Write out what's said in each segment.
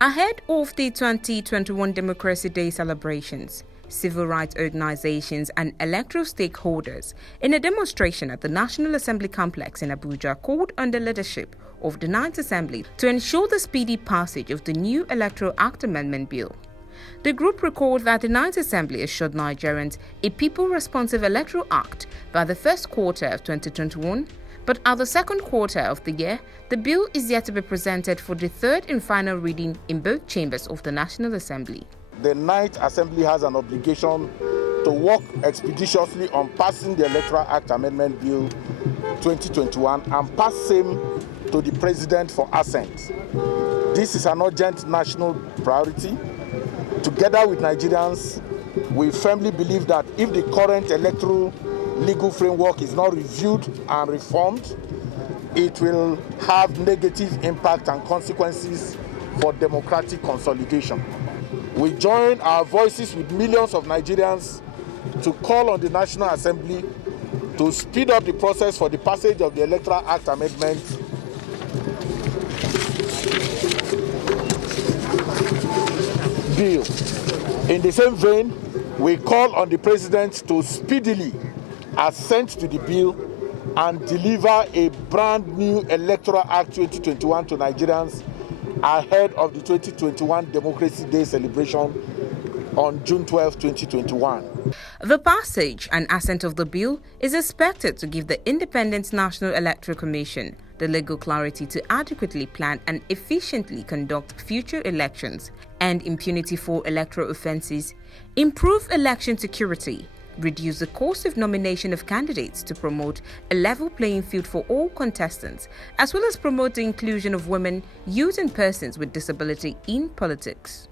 Ahead of the 2021 Democracy Day celebrations, civil rights organizations and electoral stakeholders in a demonstration at the National Assembly complex in Abuja called on the leadership of the 9th Assembly to ensure the speedy passage of the new Electoral Act Amendment Bill. The group recalled that the 9th Assembly assured Nigerians a people-responsive electoral act by the first quarter of 2021, but at the second quarter of the year, the bill is yet to be presented for the third and final reading in both chambers of the National Assembly. The 9th Assembly has an obligation to work expeditiously on passing the Electoral Act Amendment Bill 2021 and pass same to the President for assent. This is an urgent national priority. Together with Nigerians, we firmly believe that if the current electoral legal framework is not reviewed and reformed, it will have negative impact and consequences for democratic consolidation. We join our voices with millions of Nigerians to call on the National Assembly to speed up the process for the passage of the Electoral Act Amendment Bill. In the same vein, we call on the President to speedily assent to the bill and deliver a brand new Electoral Act 2021 to Nigerians ahead of the 2021 Democracy Day celebration on June 12, 2021. The passage and assent of the bill is expected to give the Independent National Electoral Commission the legal clarity to adequately plan and efficiently conduct future elections, end impunity for electoral offences, improve election security, reduce the cost of nomination of candidates to promote a level playing field for all contestants, as well as promote the inclusion of women, youth and persons with disability in politics.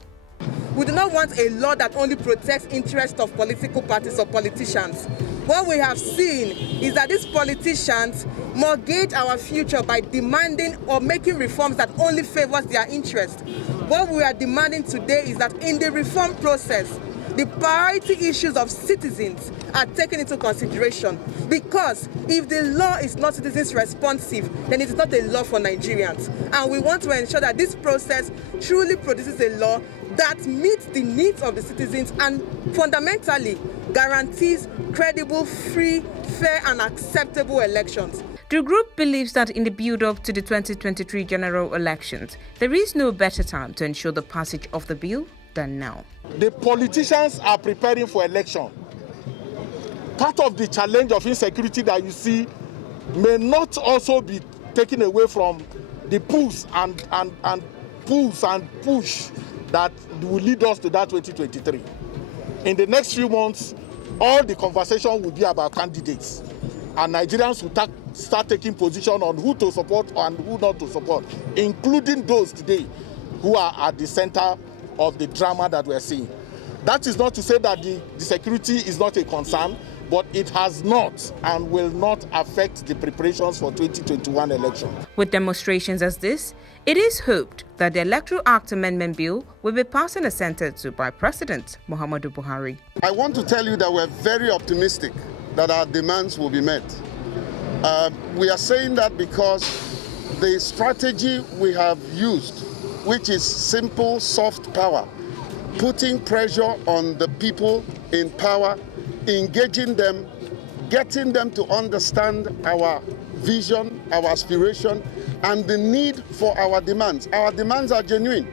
We do not want a law that only protects interests of political parties or politicians. What we have seen is that these politicians mortgage our future by demanding or making reforms that only favors their interests. What we are demanding today is that in the reform process, the priority issues of citizens are taken into consideration, because if the law is not citizens responsive, then it is not a law for Nigerians. And we want to ensure that this process truly produces a law that meets the needs of the citizens and fundamentally guarantees credible, free, fair and acceptable elections. The group believes that in the build-up to the 2023 general elections, there is no better time to ensure the passage of the bill than now. The politicians are preparing for election. Part of the challenge of insecurity that you see may not also be taken away from the push that will lead us to that 2023. In the next few months, all the conversation will be about candidates, and Nigerians will start taking position on who to support and who not to support, including those today who are at the center of the drama that we're seeing. That is not to say that the security is not a concern, but it has not and will not affect the preparations for 2021 election. With demonstrations as this, it is hoped that the Electoral Act Amendment Bill will be passed and assented to by President Muhammadu Buhari. I want to tell you that we're very optimistic that our demands will be met. We are saying that because the strategy we have used, which is simple, soft power, putting pressure on the people in power, engaging them, getting them to understand our vision, our aspiration, and the need for our demands. Our demands are genuine,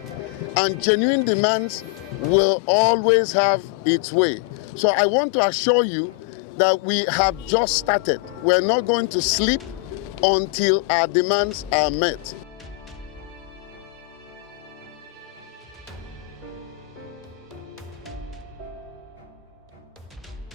and genuine demands will always have its way. So I want to assure you that we have just started. We're not going to sleep until our demands are met.